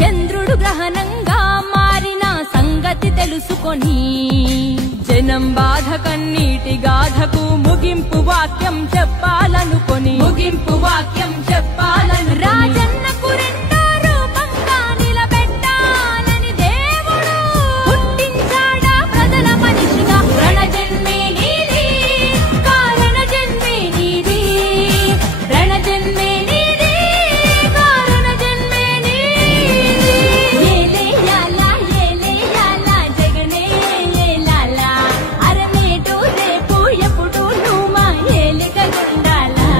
చంద్రుడు గ్రహణంగా మారిన సంగతి తెలుసుకొని జనం బాధ కన్నీటి గాథకు ముగింపు వాక్యం చెప్పాలనుకొని రాజన్నకు రెండో రూపంగా నిలబెట్టాలని దేవుడు పుట్టించాడా ప్రజల మనిషిగా. రణజన్మే నీది, కారణ జన్మే నీది, రణజన్మే నీది, కారణ జన్మే నీది. ఏలేయాలా ఏలేయాలా జగనే ఏలాలా, అరమేటు రేపు ఎప్పుడు నువ్వు మా ఏలికగుండాలా.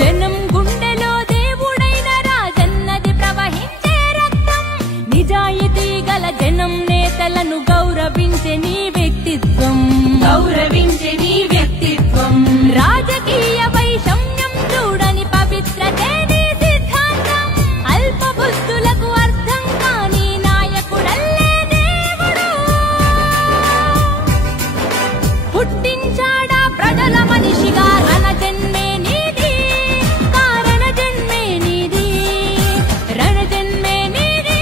జనం గుండెలో దేవుడైన రాజన్నది ప్రవహించే రక్తం. నిజాయితీ గల జనం నేతలను గౌరవించే నీ వ్యక్తిత్వం, రాజకీయ వైషమ్యం చూడని పవిత్రతే నీ సిద్ధాంతం. అల్ప బుద్ధులకు అర్థం కాని నాయకుడల్లే దేవుడు పుట్టించాడా ప్రజల మనిషిగా. రణజన్మే నీది, కారణ జన్మే నీది, రణజన్మే నీది,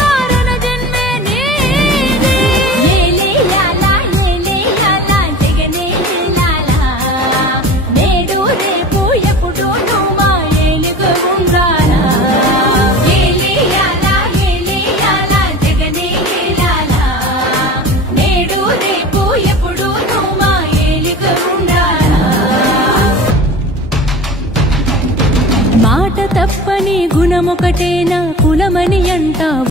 కారణ జన్మే నీది. ఏలేయాలా ఏలేయాలా జగనే ఏలాలా, నేడు రేపు ఎప్పుడు నువ్వు మా ఏలుగు ఉండాలా. ఏలేయాలా ఏలేయాలా జగనే ఏలాలా, నేడు రేపు ఎప్పుడు నువ్వు మా ఏలుగు ఉండాలా. మాట తప్పని గుణమొకటేనా కులమని అంటావు.